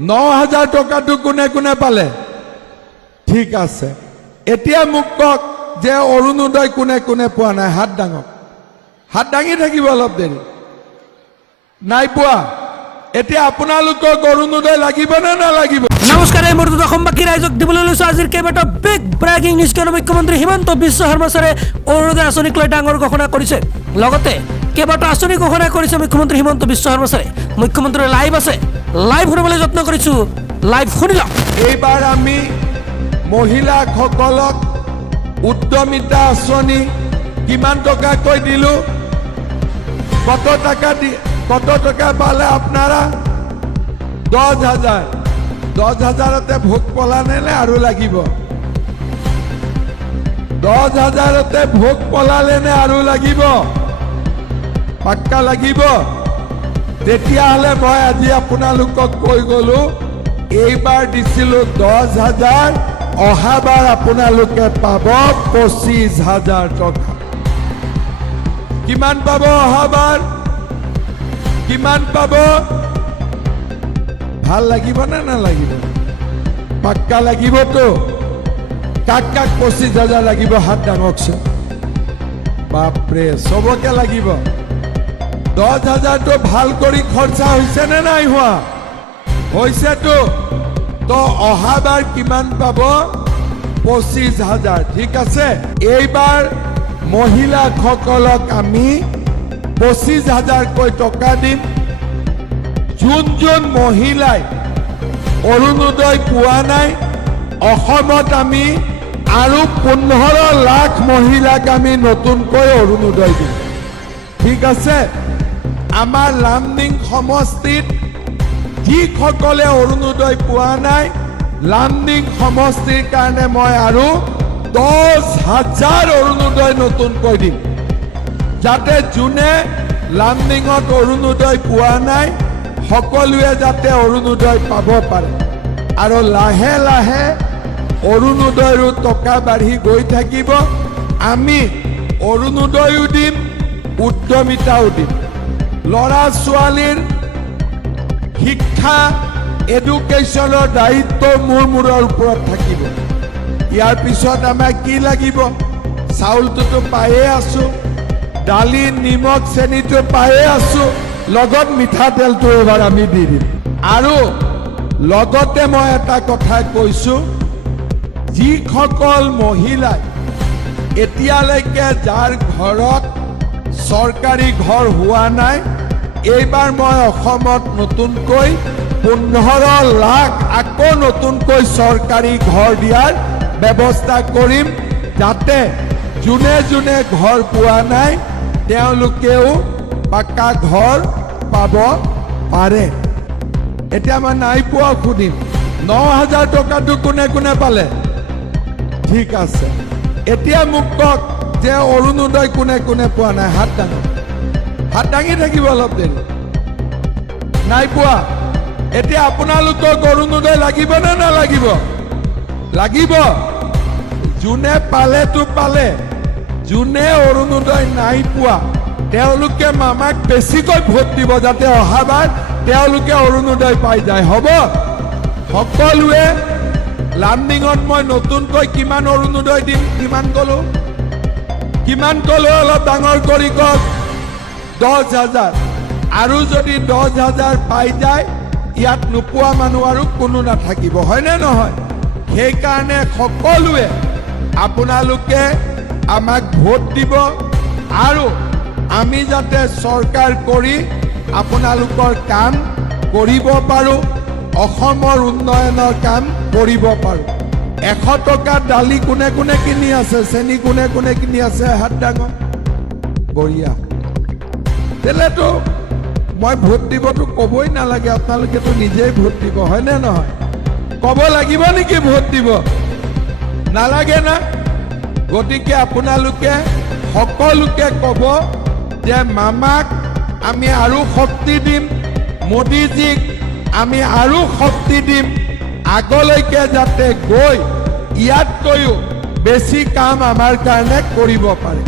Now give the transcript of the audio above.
৯,০০০ টকাটো কোনে কোনে পালে ঠিক আছে এতিয়া মোক কওক যে অৰুণোদয় কোনে কোনে পোৱা নাই হাত ডাঙক হাত ডাঙি থাকিব অলপ দেৰি নাই পোৱা এতিয়া আপোনালোকক অৰুণোদয় লাগিব নে নালাগিব নমস্কাৰ এই মুহূৰ্তত অসমবাসী ৰাইজক দিবলৈ লৈছো আজিৰ কেইবাটা বিগ ব্ৰেকিং নিউজ কিয়নো মুখ্যমন্ত্ৰী হিমন্ত বিশ্ব শৰ্মা ছাৰে অৰুণোদয় আঁচনিক লৈ ডাঙৰ ঘোষণা কৰিছে লগতে কেইবাটা আঁচনি ঘোষণা কৰিছে মুখ্যমন্ত্ৰী হিমন্ত বিশ্ব শৰ্মা ছাৰে মুখ্যমন্ত্ৰীৰ লাইভ আছে লাইভ শুনিবলৈ যত্ন কৰিছো লাইভ শুনি লওক এইবাৰ আমি মহিলাসকলক উদ্যমিতা আঁচনি কিমান টকাকৈ দিলো কত টাকা পালে আপনারা 10,000 10,000তে ভোগ পলানে আৰু লাগিব 10,000তে ভোগ পলালে নে আৰু লাগিব পাক্কা লাগিব তেতিয়াহলে মই আজি আপোনালোকক কৈ গলো এইবাৰ দিছিলো 10,000 অহাবাৰ আপোনালোকে পাব 25,000 টকা কিমান পাব অহাবাৰ কিমান পাব ভাল লাগিব না নালাগিব পাক্কা লাগিব তো কাক কাক 25,000 লাগিব হাত ডাঙকছে বাপৰে সবকে লাগিব 10,000 তো ভাল কৰি খৰচা হৈছে নে নাই হোৱা হৈছে তো অহাবাৰ কিমান পাব 25,000 ঠিক আছে এইবাৰ মহিলাসকলক আমি 25,000 কৈ টকা দিম যোন মহিলাই অৰুণোদয় পোৱা নাই অসমত আমি আৰু 15 লাখ মহিলাক আমি নতুনকৈ অৰুণোদয় দিম ঠিক আছে আমাৰ লামডিং সমষ্টিত যিসকলে অৰুণোদয় পোৱা নাই লামডিং সমষ্টিৰ কাৰণে মই আৰু 10,000 অৰুণোদয় নতুনকৈ দিম যাতে যোনে লামডিঙত অৰুণোদয় পোৱা নাই সকলোৱে যাতে অৰুণোদয় পাব পাৰে আৰু লাহে লাহে অৰুণোদয়ৰ টকা বাঢ়ি গৈ থাকিব আমি অৰুণোদয়ও দিম উদ্যমিতাও দিম ল'ৰা ছোৱালীৰ শিক্ষা এডুকেশ্যনৰ দায়িত্ব মূৰৰ ওপৰত থাকিব ইয়াৰ পিছত আমাক কি লাগিব চাউলটো পায়ে আছো ডালি নিমখ চেনিটো পায়ে আছো লগত মিঠাতেলটো এবাৰ আমি দি দিম আৰু লগতে মই এটা কথা কৈছো যিসকল মহিলাই এতিয়ালৈকে যাৰ ঘৰত চৰকাৰী ঘৰ হোৱা নাই এইবাৰ মই অসমত নতুনকৈ 15 লাখ আকৌ নতুনকৈ চৰকাৰী ঘৰ দিয়াৰ ব্যৱস্থা কৰিম যাতে যোনে যোনে ঘৰ পোৱা নাই তেওঁলোকেও পাক্কা ঘৰ পাব পাৰে এতিয়া মই নাই পোৱা খুদিম 9,000 টকাটো কোনে কোনে পালে ঠিক আছে এতিয়া মোক কওক যে অৰুণোদয় কোনে কোনে পোৱা নাই হাত ডাঙি থাকিব অলপ দেৰি নাই পোৱা এতিয়া আপোনালোকক অৰুণোদয় লাগিব নে নালাগিব লাগিব যোনে পালেতো পালে যোনে অৰুণোদয় নাই পোৱা তেওঁলোকে মামাক বেছিকৈ ভোট দিব যাতে অহাবাৰ তেওঁলোকে অৰুণোদয় পাই যায় হ'ব সকলোৱে লামডিঙত মই নতুনকৈ কিমান অৰুণোদয় দিম কিমান কলো অলপ ডাঙৰ কৰি কওক 10,000 আৰু যদি 10,000 পাই যায় ইয়াত নোপোৱা মানুহ আৰু কোনো নাথাকিব হয়নে নহয় সেইকাৰণে সকলোৱে আপোনালোকে আমাক ভোট দিব আৰু আমি যাতে চৰকাৰ কৰি আপোনালোকৰ কাম কৰিব পাৰো অসমৰ উন্নয়নৰ কাম কৰিব পাৰো 100 টকা ডালি কোনে কোনে কিনি আছে চেনি কোনে কোনে কিনি আছে হাত ডাঙৰ বঢ়িয়া তেলেতো মই ভোট দিবতো ক'বই নালাগে আপোনালোকেতো নিজেই ভোট দিব হয়নে নহয় ক'ব লাগিব নেকি ভোট দিব নালাগে না গতিকে আপোনালোকে সকলোকে ক'ব যে মামাক আমি আৰু শক্তি দিম মোদীজীক আমি আৰু শক্তি দিম আগলৈকে যাতে গৈ ইয়াতকৈও বেছি কাম আমাৰ কাৰণে কৰিব পাৰে